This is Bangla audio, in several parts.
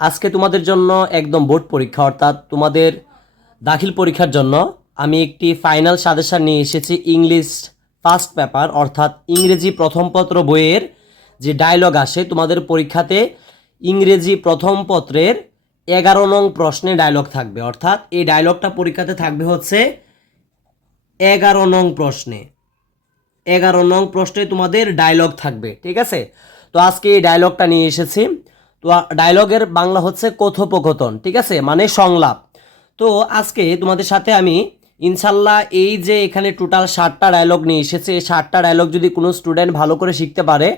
আজকে তোমাদের জন্য একদম বোর্ড পরীক্ষা অর্থাৎ তোমাদের দাখিল পরীক্ষার জন্য আমি একটি ফাইনাল সাজেশন নিয়ে এসেছি। ইংলিশ ফার্স্ট পেপার অর্থাৎ ইংরেজি প্রথম পত্র বইয়ের যে ডায়লগ আসে তোমাদের পরীক্ষাতে, ইংরেজি প্রথম পত্রের 11 নং প্রশ্নে ডায়লগ থাকবে। অর্থাৎ এই ডায়লগটা পরীক্ষাতে থাকবে হচ্ছে 11 নং প্রশ্নে। 11 নং প্রশ্নে তোমাদের ডায়লগ থাকবে, ঠিক আছে। তো আজকে এই ডায়লগটা নিয়ে এসেছি। তো ডায়লগের বাংলা হচ্ছে কথোপকথন, ঠিক আছে, মানে সংলাপ। তো আজকে তোমাদের সাথে আমি ইনশাল্লাহ এই যে এখানে টোটাল 60টা ডায়লগ নিয়ে এসেছে, এই 60টা ডায়লগ যদি কোনো স্টুডেন্ট ভালো করে শিখতে পারে,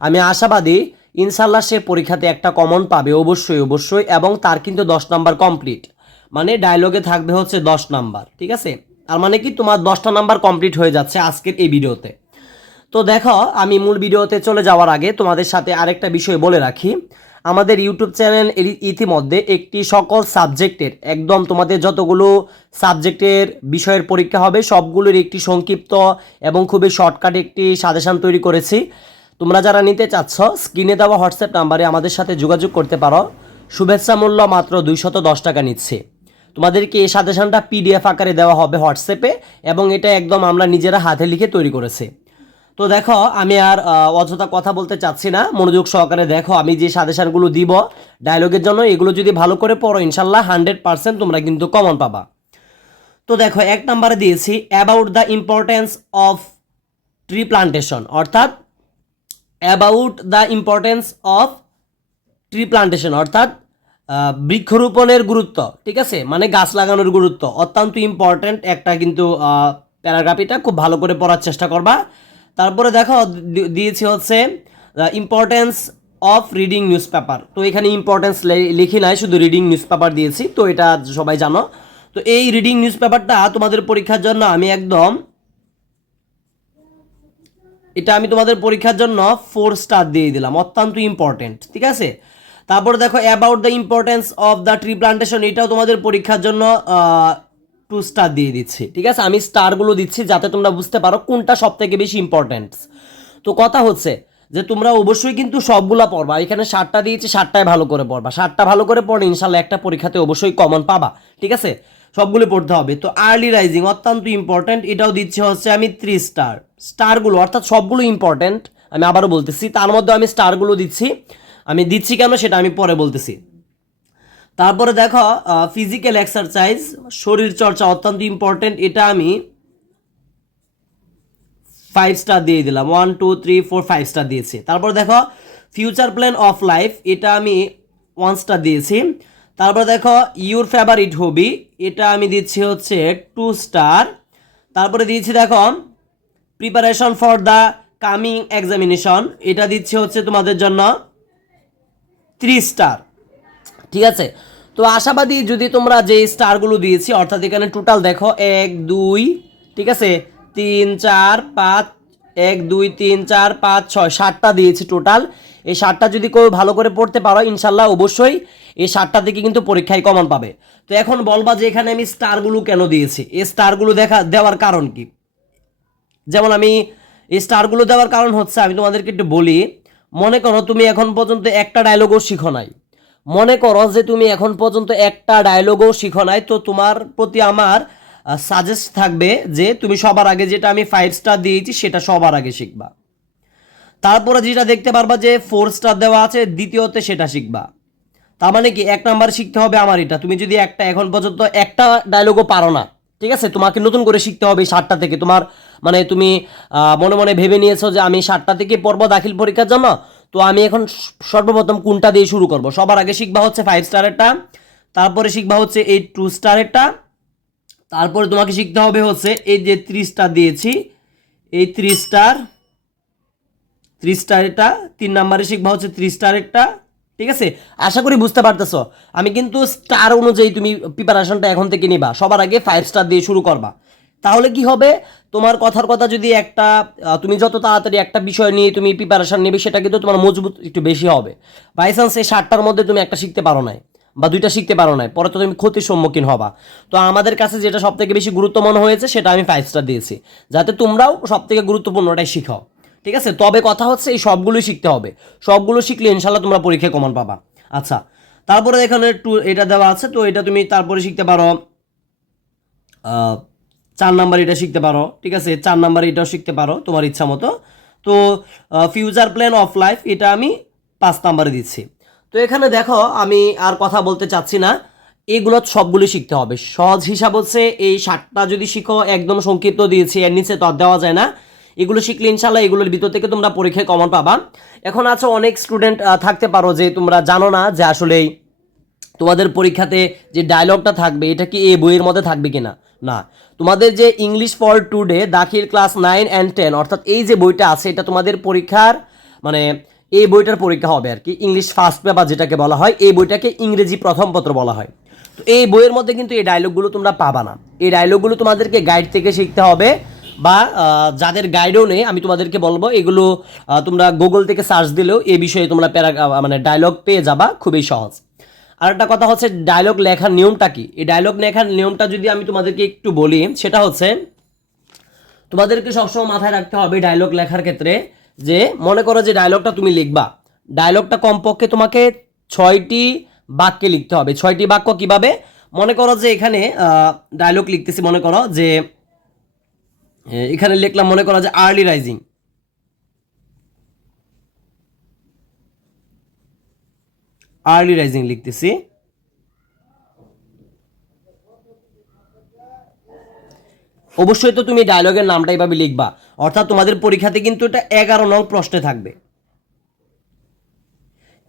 আমি আশাবাদী ইনশাল্লাহ সে পরীক্ষাতে একটা কমন পাবে অবশ্যই অবশ্যই, এবং তার কিন্তু 10 নাম্বার কমপ্লিট, মানে ডায়লগে থাকবে হচ্ছে 10 নাম্বার, ঠিক আছে। তার মানে কি তোমার 10টা নাম্বার কমপ্লিট হয়ে যাচ্ছে আজকের এই ভিডিওতে। তো দেখো, আমি মূল ভিডিওতে চলে যাওয়ার আগে তোমাদের সাথে আরেকটা বিষয় বলে রাখি। আমাদের ইউটিউব চ্যানেল ইতিমধ্যে একটি সকল সাবজেক্টের একদম তোমাদের যতগুলো সাবজেক্টের বিষয়ের পরীক্ষা হবে সবগুলোর একটি সংক্ষিপ্ত এবং খুবই শর্টকাট একটি সাজেশন তৈরি করেছি। তোমরা যারা নিতে চাচ্ছ স্ক্রিনে দেওয়া হোয়াটসঅ্যাপ নাম্বারে আমাদের সাথে যোগাযোগ করতে পারো। শুভেচ্ছা মূল্য মাত্র 210 টাকা নিচ্ছে। তোমাদেরকে এই সাজেশনটা পিডিএফ আকারে দেওয়া হবে হোয়াটসঅ্যাপে, এবং এটা একদম আমরা নিজেরা হাতে লিখে তৈরি করেছি। তো দেখো, আমি আর অযথা কথা বলতে চাচ্ছি না, মনোযোগ সহকারে দেখো আমি যে সাজেশনগুলো দিব ডায়লগের জন্য, এগুলো যদি ভালো করে পড়ো ইনশাল্লাহ 100% তোমরা কিন্তু কমন পাবা। তো দেখো, 1 নম্বরে দিয়েছি about the importance of tree plantation, অর্থাৎ about the importance of tree plantation অর্থাৎ বৃক্ষরোপণের গুরুত্ব, ঠিক আছে, মানে গাছ লাগানোর গুরুত্ব অত্যন্ত ইম্পর্ট্যান্ট একটা কিন্তু প্যারাগ্রাফ, এটা খুব ভালো করে পড়ার চেষ্টা করবা। তারপরে দেখো দিয়েছি হচ্ছে importance of reading news paper. তো এখানে ইম্পর্টেন্স লিখি নাই, শুধু রিডিং নিউজ পেপার দিয়েছি, তো এটা সবাই জানো। তো এই রিডিং নিউজ পেপারটা তোমাদের পরীক্ষার জন্য আমি তোমাদের পরীক্ষার জন্য 4 স্টার দিয়ে দিলাম, অত্যন্ত ইম্পর্টেন্ট, ঠিক আছে। তারপর দেখো about the importance of the tree plantation, এটাও তোমাদের পরীক্ষার জন্য 2 স্টার দিয়ে দিচ্ছি, ঠিক আছে। আমি স্টারগুলো দিচ্ছি যাতে তোমরা বুঝতে পারো কোনটা সব থেকে বেশি ইম্পর্টেন্ট। তো কথা হচ্ছে যে তোমরা অবশ্যই কিন্তু সবগুলা পড়বা, এখানে 60টা দিয়েছি, 60টায় ভালো করে পড়বা, 60টা ভালো করে পড়ে ইনশাল্লাহ একটা পরীক্ষাতে অবশ্যই কমন পাবা, ঠিক আছে। সবগুলো পড়তে হবে। তো আর্লি রাইজিং অত্যন্ত ইম্পর্টেন্ট, এটাও দিচ্ছে হচ্ছে আমি 3 স্টার। স্টারগুলো অর্থাৎ সবগুলো ইম্পর্টেন্ট, আমি আবারও বলতেছি, তার মধ্যে আমি স্টারগুলো দিচ্ছি। আমি দিচ্ছি কেন সেটা আমি পরে বলতেছি। তারপরে দেখো ফিজিক্যাল এক্সারসাইজ, শরীর চর্চা অত্যন্ত ইম্পর্টেন্ট, এটা আমি 5 স্টার দিয়ে দিলাম, 1 2 3 4 5 স্টার দিয়েছি। তারপর দেখো ফিউচার প্ল্যান অফ লাইফ, এটা আমি 1 স্টার দিয়েছি। তারপর দেখো ইউর ফেভারিট হবি, এটা আমি দিচ্ছি হচ্ছে 2 স্টার। তারপরে দিয়েছি দেখো preparation for the coming examination, এটা দিচ্ছি হচ্ছে তোমাদের জন্য 3 স্টার, ঠিক আছে। তো আশাবাদী যদি তোমরা যে স্টারগুলো দিয়েছি, অর্থাৎ এখানে টোটাল দেখো 1 2, ঠিক আছে, 3 4 5, 1 2 3 4 5 6, 7টা দিয়েছি টোটাল। এই 7টা যদি কেউ ভালো করে পড়তে পারো ইনশাল্লাহ অবশ্যই এই 7টা থেকে কিন্তু পরীক্ষায় কমন পাবে। তো এখন বলবা যে এখানে আমি স্টারগুলো কেন দিয়েছি, এই স্টারগুলো দেওয়ার কারণ কি। যেমন আমি এই স্টারগুলো দেওয়ার কারণ হচ্ছে, আমি তোমাদেরকে একটু বলি। মনে করো তুমি এখন পর্যন্ত একটা ডায়লগও শিখো নাই, মনে করো যে তুমি এখন পর্যন্ত একটা ডায়লগও শিখো নাই, তো তোমার প্রতি আমার সাজেস্ট থাকবে যে তুমি সবার আগে যেটা আমি 5 স্টার দিয়েছি সেটা সবার আগে শিখবা। তারপরে যেটা দেখতে পারবা যে 4 স্টার দেওয়া আছে দ্বিতীয়তে, সেটা শিখবা। তার মানে কি 1 নাম্বার শিখতে হবে আমার এটা। তুমি যদি এখন পর্যন্ত একটা ডায়লগও পারো না, ঠিক আছে, তোমাকে নতুন করে শিখতে হবে এই 7টা থেকে। তোমার মানে তুমি মনে মনে ভেবে নিয়েছো যে আমি 7টা থেকে পড়বো দাখিল পরীক্ষার জন্য, তো আমি এখন সর্বপ্রথম কোনটা দিয়ে শুরু করব। সবার আগে শিখবা হচ্ছে 5 স্টারেরটা, তারপরে শিখবা হচ্ছে এই 2 স্টারেরটা, তারপরে তোমাকে শিখতে হবে হচ্ছে এই যে 3 স্টার দিয়েছি, এই 3 স্টারেরটা। 3 নাম্বারে শিখবা হচ্ছে 3 স্টারেরটা, ঠিক আছে। আশা করি বুঝতে পারতেছো। আমি কিন্তু স্টার অনুযায়ী তুমি প্রিপারেশনটা এখন থেকে নিবা, সবার আগে 5 স্টার দিয়ে শুরু করবা। তাহলে কি হবে, তোমার কথার কথা যদি একটা তুমি যত তাড়াতাড়ি একটা বিষয় নিয়ে তুমি প্রিপারেশন নেবে সেটা কিন্তু তোমার মজবুত একটু বেশি হবে। বাই চান্স এই 7টার মধ্যে তুমি একটা শিখতে পারো নাই বা 2টা শিখতে পারো নাই, পরে তো তুমি ক্ষতির সম্মুখীন হবা। তো আমাদের কাছে যেটা সব থেকে বেশি গুরুত্ব মনে হয়েছে সেটা আমি 5 স্টার দিয়েছি, যাতে তোমরাও সব থেকে গুরুত্বপূর্ণটাই শিখাও, ঠিক আছে। তবে কথা হচ্ছে এই সবগুলোই শিখতে হবে, সবগুলো শিখলে ইনশাল্লাহ তোমরা পরীক্ষায় কমন পাবা। আচ্ছা, তারপরে এখানে এটা দেওয়া আছে, তো এটা তুমি তারপরে শিখতে পারো 4 নাম্বার এটা শিখতে পারো, ঠিক আছে, 4 নাম্বার এটাও শিখতে পারো তোমার ইচ্ছা মতো। তো ফিউচার প্ল্যান অফ লাইফ এটা আমি 5 নাম্বারে দিচ্ছি। তো এখানে দেখো আমি আর কথা বলতে চাচ্ছি না, এগুলো সবগুলো শিখতে হবে। সহজ হিসাব হচ্ছে এই 7টা যদি শিখো, একদম সংক্ষিপ্ত দিয়েছি, এর নিচে তো আর দেওয়া যায় না। এগুলো শিখলে ইনশাল্লাহ এগুলোর ভিতর থেকে তোমরা পরীক্ষায় কমন পাবা। এখন আছে অনেক স্টুডেন্ট থাকতে পারো যে তোমরা জানো না যে আসলেই তোমাদের পরীক্ষাতে যে ডায়লগটা থাকবে এটা কি এই বইয়ের মধ্যে থাকবে কিনা। না, তোমাদের যে ইংলিশ ফর টুডে দাখিল ক্লাস 9 অ্যান্ড 10 অর্থাৎ এই যে বইটা আছে এটা তোমাদের পরীক্ষার মানে এই বইটার পরীক্ষা হবে আর কি, ইংলিশ ফার্স্ট পেপার যেটাকে বলা হয়, এই বইটাকে ইংরেজি প্রথম পত্র বলা হয়। তো এই বইয়ের মধ্যে কিন্তু এই ডায়লগগুলো তোমরা পাবা না, এই ডায়লগগুলো তোমাদেরকে গাইড থেকে শিখতে হবে, বা যাদের গাইডও নেই আমি তোমাদেরকে বলবো এগুলো তোমরা গুগল থেকে সার্চ দিলেও এই বিষয়ে তোমরা মানে ডায়লগ পেয়ে যাবা, খুবই সহজ। আর একটা কথা হচ্ছে ডায়লগ লেখার নিয়মটা কি। এই ডায়লগ লেখার নিয়মটা যদি আমি তোমাদেরকে একটু বলি, সেটা হচ্ছে তোমাদেরকে সবসময় মাথায় রাখতে হবে ডায়লগ লেখার ক্ষেত্রে, যে মনে করো যে ডায়লগটা তুমি লিখবা, ডায়লগটা কমপক্ষে তোমাকে 6টি বাক্যে লিখতে হবে। 6টি বাক্য কিভাবে, মনে করো যে এখানে ডায়লগ লিখতেছি, মনে করো যে এখানে লিখলাম, মনে করো যে আর্লি রাইজিং, আর্লি রাইজিং লিখতেছি। অবশ্যই তো তুমি ডায়লগের নামটা এইভাবে লিখবা, অর্থাৎ তোমাদের পরীক্ষাতে কিন্তু এটা 11 নং প্রশ্নে থাকবে।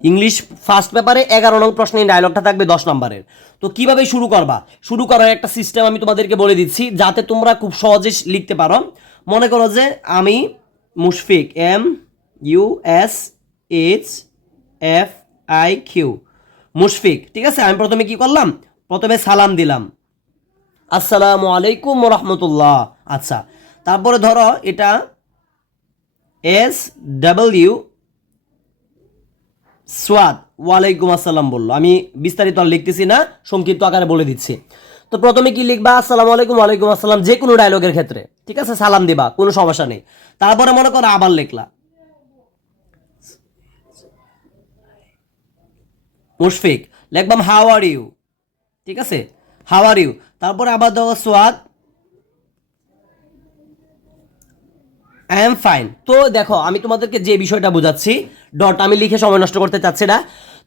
ইংলিশ ফার্স্ট পেপারে 11 নং প্রশ্নে ডায়লগটা থাকবে 10 নম্বরের। তো কিভাবে শুরু করবা, শুরু করার একটা সিস্টেম আমি তোমাদেরকে বলে দিচ্ছি যাতে তোমরা খুব সহজে লিখতে পারো। মনে করো যে আমি মুশফিক, MUSHFIQ, মুশফিক, ঠিক আছে। আমি প্রথমে কি করলাম, প্রথমে সালাম দিলাম, আসসালামু আলাইকুম রহমতুল্লাহ। আচ্ছা, তারপরে ধরো এটা SW সোয়াদ, ওয়ালাইকুম আসসালাম বললো। আমি বিস্তারিত আর লিখতেছি না, সংক্ষিপ্ত আকারে বলে দিচ্ছি। তো প্রথমে কি লিখবা, আসসালামু আলাইকুম, ওয়ালাইকুম আসসালাম, যে কোনো ডায়লগের ক্ষেত্রে, ঠিক আছে, সালাম দিবা, কোনো সমস্যা নেই। তারপরে মনে করো আবার লিখলা মুশফিক, লিখবাম হাউ আর ইউ, ঠিক আছে, হাউ আর ইউ। তারপরে আবার দেওয়া সোয়াদ, আই এম ফাইন। তো দেখো আমি তোমাদেরকে যে বিষয়টা বোঝাচ্ছি, ডট আমি লিখে সময় নষ্ট করতে চাচ্ছি না।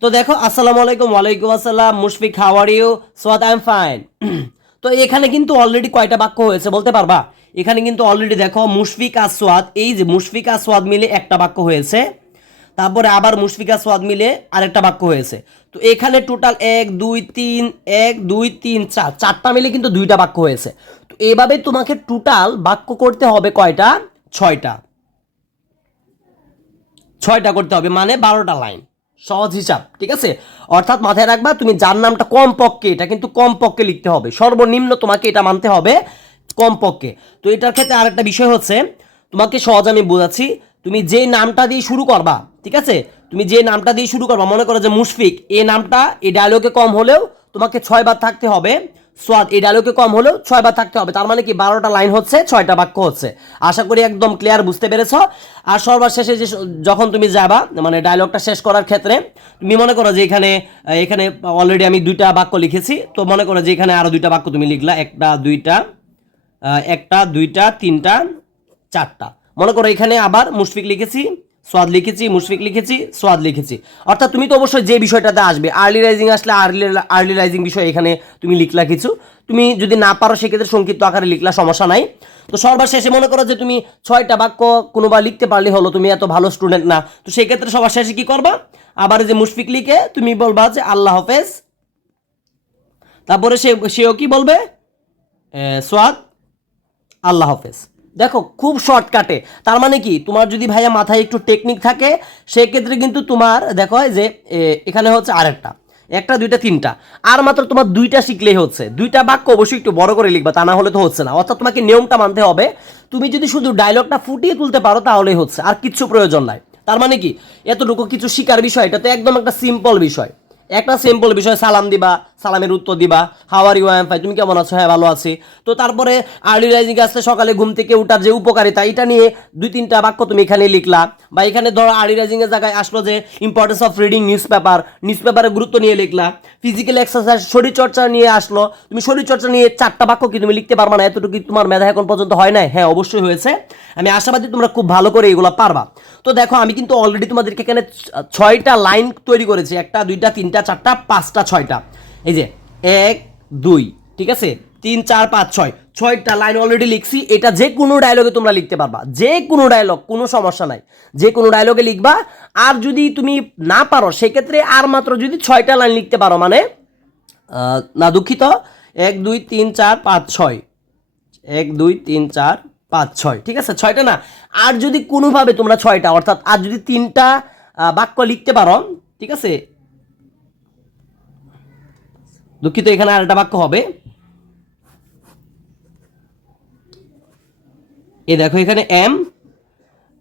তো দেখো আসসালামু আলাইকুম, ওয়ালাইকুম আসসালাম, Mushfiq how are you, Sowad I am fine. তো এখানে কিন্তু অলরেডি কয়টা বাক্য হয়েছে বলতে পারবা? এখানে কিন্তু অলরেডি দেখো মুশফিক আর সোয়াদ, এই যে মুশফিক আর সোয়াদ মিলে একটা বাক্য হয়েছে, তারপরে আবার মুশফিক আর সোয়াদ মিলে আরেকটা বাক্য হয়েছে। তো এখানে টোটাল 1 2 3 1 2 3 4 চারটা মিলে কিন্তু 2টা বাক্য হয়েছে। তো এভাবে তোমাকে টোটাল বাক্য করতে হবে কয়টা, 6টা, 6টা করতে হবে, মানে 12টা লাইন, সহজ হিসাব, ঠিক আছে। অর্থাৎ মাথায় রাখবা তুমি যার নামটা কমপক্ষে, এটা কিন্তু কমপক্ষে লিখতে হবে, সর্বনিম্ন তোমাকে এটা মানতে হবে কমপক্ষে। তো এটার ক্ষেত্রে আরেকটা বিষয় হচ্ছে, তোমাকে সহজ আমি বোঝাচ্ছি, তুমি যে নামটা দিয়ে শুরু করবা, ঠিক আছে, তুমি যে নামটা দিয়ে শুরু করবা, মনে করো যে মুশফিক, এই নামটা এই ডায়লগে কম হলেও তোমাকে 6 বার থাকতে হবে, সোয়াদ এই ডায়লগে কম হলেও 6 বার থাকতে হবে, তার মানে কি 12টা লাইন হচ্ছে, 6টা বাক্য হচ্ছে। আশা করি একদম ক্লিয়ার বুঝতে পেরেছো। আর সর্বশেষে যে যখন তুমি যাবা মানে ডায়লগটা শেষ করার ক্ষেত্রে, তুমি মনে করো যে এখানে এখানে অলরেডি আমি 2টা বাক্য লিখেছি, তো মনে করো যে এখানে আরো 2টা বাক্য তুমি লিখলা, একটা দুইটা তিনটা চারটা, মনে করো এখানে আবার মুশফিক লিখেছি, সোয়াদ লিখেছি, মুশফিক লিখেছি, সোয়াদ লিখেছি। অর্থাৎ তুমি তো অবশ্যই যে বিষয়টাতে আসবে, আর্লি রাইজিং আসলে আর্লি রাইজিং বিষয় এখানে তুমি লিখলা কিছু, তুমি যদি না পারো সেক্ষেত্রে সংক্ষিপ্ত আকারে লিখলা, সমস্যা নাই। তো সর্বশেষে মনে করো যে তুমি 6টা বাক্য কোনোবার লিখতে পারলে হলো, তুমি এত ভালো স্টুডেন্ট না, তো সেই ক্ষেত্রে সবার শেষে কি করবা, আবার যে মুশফিক লিখে তুমি বলবা যে আল্লাহ হাফেজ, তারপরে সেও কি বলবে, সোয়াদ আল্লাহ হাফেজ। দেখো খুব শর্টকাটে, তার মানে কি তোমার যদি ভাইয়া মাথায় একটু টেকনিক থাকে সেক্ষেত্রে কিন্তু তোমার দেখো যে এখানে হচ্ছে আরেকটা, একটা দুইটা তিনটা, আর মাত্র তোমার 2টা শিখলেই হচ্ছে। 2টা বাক্য অবশ্যই একটু বড় করে লিখবা, তা না হলে তো হচ্ছে না। অর্থাৎ তোমাকে নিয়মটা মানতে হবে, তুমি যদি শুধু ডায়লগটা ফুটিয়ে তুলতে পারো তাহলেই হচ্ছে, আর কিচ্ছু প্রয়োজন নাই। তার মানে কি এতটুকু কিছু শিকার বিষয়, এটা তো একদম একটা সিম্পল বিষয়, একটা সিম্পল বিষয়, সালাম দিবা, সালামের উত্তর দিবা, how are you, I am fine, তুমি কেমন আছো, হ্যাঁ ভালো আছি। তো তারপরে আর্লি রাইজিং আসলে সকালে ঘুম থেকে উঠার যে উপকারিতা, এটা নিয়ে 2-3টা বাক্য তুমি এখানে লিখলা। বা এখানে ধরো আর্লি রাইজিং এর জায়গায় আসলো যে importance of reading news paper, news পেপারের গুরুত্ব নিয়ে লিখলা। ফিজিক্যাল এক্সারসাইজ, শরীরচর্চা নিয়ে আসলো, তুমি শরীরচর্চা নিয়ে 4টা বাক্য কি তুমি লিখতে পারবা না? এতটুকু তোমার মেধা এখন পর্যন্ত হয় নাই? হ্যাঁ অবশ্যই হয়েছে। আমি আশাবাদী তোমরা খুব ভালো করে এগুলো পারবা। তো দেখো আমি কিন্তু অলরেডি তোমাদেরকে এখানে 6টা লাইন তৈরি করেছি, 1টা 2টা 3টা 4টা 5টা 6টা। এই যে 1 2, ঠিক আছে, 3 4 5 6, 6টা লাইন অলরেডি লিখছি। এটা যে কোনো ডায়লগে তোমরা লিখতে পারবা, যে কোনো ডায়লগ, কোনো সমস্যা নাই, যে কোনো ডায়লগে লিখবা। আর যদি তুমি না পারো সেক্ষেত্রে আর মাত্র যদি 6টা লাইন লিখতে পারো, মানে না দুঃখিত, 1 2 3 4 5 6, 1 2 3 4 5 6, ঠিক আছে, 6টা না। আর যদি কোনোভাবে তোমরা 6টা, অর্থাৎ আর যদি 3টা বাক্য লিখতে পারো, ঠিক আছে, দুঃখিত এখানে আর একটা বাক্য হবে। এই দেখো এখানে এম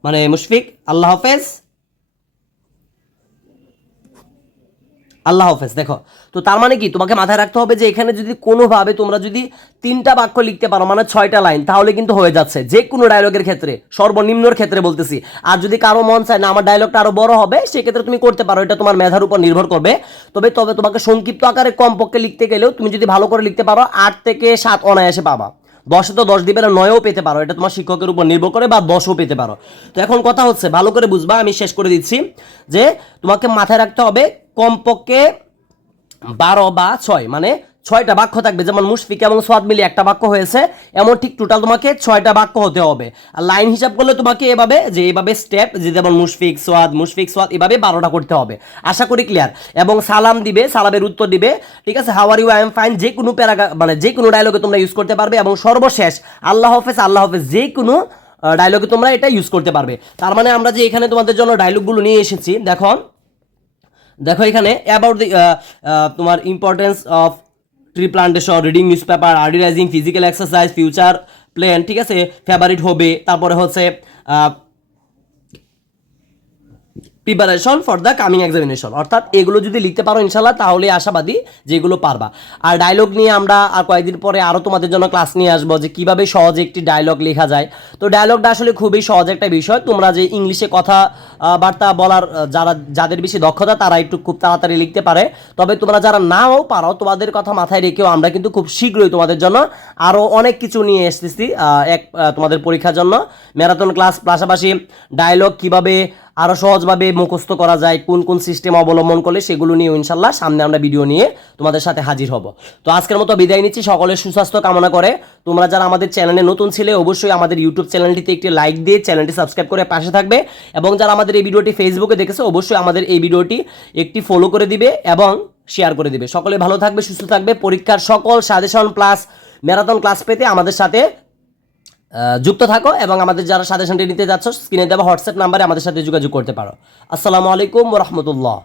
মানে মুশফিক, আল্লাহ হাফেজ, আল্লাহ হাফেজ। দেখো, তো তার মানে কি তোমাকে মাথায় রাখতে হবে যে এখানে যদি কোনোভাবে তোমরা যদি 3টা বাক্য লিখতে পারো, মানে 6টা লাইন, তাহলে কিন্তু হয়ে যাচ্ছে যে কোনো ডায়লগের ক্ষেত্রে, সর্বনিম্নর ক্ষেত্রে বলতেছি। আর যদি কারো মন চায় না আমার ডায়লগটা আরো বড় হবে, সেক্ষেত্রে তুমি করতে পারো, এটা তোমার মেধার উপর নির্ভর করবে। তবে তোমাকে সংক্ষিপ্ত আকারে কমপক্ষে লিখতে গেলেও তুমি যদি ভালো করে লিখতে পারো 8 থেকে 7 অনায়াসে পাবা। 10 তো 10 দিবে না, 9ও পেতে পারো, এটা তোমার শিক্ষকের উপর নির্ভর করে, বা 10ও পেতে পারো। তো এখন কথা হচ্ছে, ভালো করে বুঝবা, আমি শেষ করে দিচ্ছি, যে তোমাকে মাথায় রাখতে হবে কমপক্ষে 12 বা 6, মানে 6টা বাক্য থাকবে। যেমন মুশফিক এবং সোয়াদ মিলিয়ে একটা বাক্য হয়েছে, এমন ঠিক টোটাল তোমাকে 6টা বাক্য হতে হবে। আর লাইন হিসাব করলে তোমাকে এভাবে, যে এভাবে স্টেপ, যে যেমন মুশফিক সোয়াদ এভাবে 12টা করতে হবে। আশা করি ক্লিয়ার। এবং সালাম দিবে, সালামের উত্তর দিবে, ঠিক আছে, how are you, I am fine, যে কোনো মানে যে কোনো ডায়লগে তোমরা ইউজ করতে পারবে। এবং সর্বশেষ আল্লাহ হাফেজ, যে কোনো ডায়লগে তোমরা এটা ইউজ করতে পারবে। তার মানে আমরা যে এখানে তোমাদের জন্য ডায়লগগুলো নিয়ে এসেছি, দেখো এখানে অ্যাবাউট দি তোমার importance of tree plantation, reading news paper, early rising, physical exercise, future plan, ঠিক আছে, ফেভারিট হবে, তারপরে হচ্ছে preparation for the coming examination. অর্থাৎ এগুলো যদি লিখতে পারো ইনশাল্লাহ, তাহলে আশাবাদী যে এগুলো পারবা। আর ডায়লগ নিয়ে আমরা আর কয়েকদিন পরে আরও তোমাদের জন্য ক্লাস নিয়ে আসবো, যে কিভাবে সহজে একটি ডায়লগ লেখা যায়। তো ডায়লগটা আসলে খুবই সহজ একটা বিষয়। তোমরা যে ইংলিশে কথা বার্তা বলার যাদের বেশি দক্ষতা, তারা একটু খুব তাড়াতাড়ি লিখতে পারে। তবে তোমরা যারা নাও পারো, তোমাদের কথা মাথায় রেখেও আমরা কিন্তু খুব শীঘ্রই তোমাদের জন্য আরও অনেক কিছু নিয়ে এসেছি তোমাদের পরীক্ষার জন্য। ম্যারাথন ক্লাস, পাশাপাশি ডায়লগ কিভাবে আরও সহজভাবে মুখস্থ করা যায়, কোন কোন সিস্টেম অবলম্বন করলে, সেগুলো নিয়ে ইনশাল্লাহ সামনে আমরা ভিডিও নিয়ে তোমাদের সাথে হাজির হব। তো আজকের মতো বিদায় নিচ্ছি, সকলের সুস্বাস্থ্য কামনা করে। তোমরা যারা আমাদের চ্যানেলে নতুন ছিলে, অবশ্যই আমাদের ইউটিউব চ্যানেলটিতে একটি লাইক দিয়ে চ্যানেলটি সাবস্ক্রাইব করে পাশে থাকবে। এবং যারা আমাদের এই ভিডিওটি ফেসবুকে দেখেছে, অবশ্যই আমাদের এই ভিডিওটি একটি ফলো করে দিবে এবং শেয়ার করে দিবে। সকলে ভালো থাকবে, সুস্থ থাকবে। পরীক্ষার সকল সাজেশন প্লাস ম্যারাথন ক্লাস পেতে আমাদের সাথে যুক্ত থাকো। এবং আমাদের যারা সাজেশনটি নিতে যাচ্ছ, স্ক্রিনে দেওয়া হোয়াটসঅ্যাপ নাম্বারে আমাদের সাথে যোগাযোগ করতে পারো। আসসালামু আলাইকুম ওয়া রাহমাতুল্লাহ।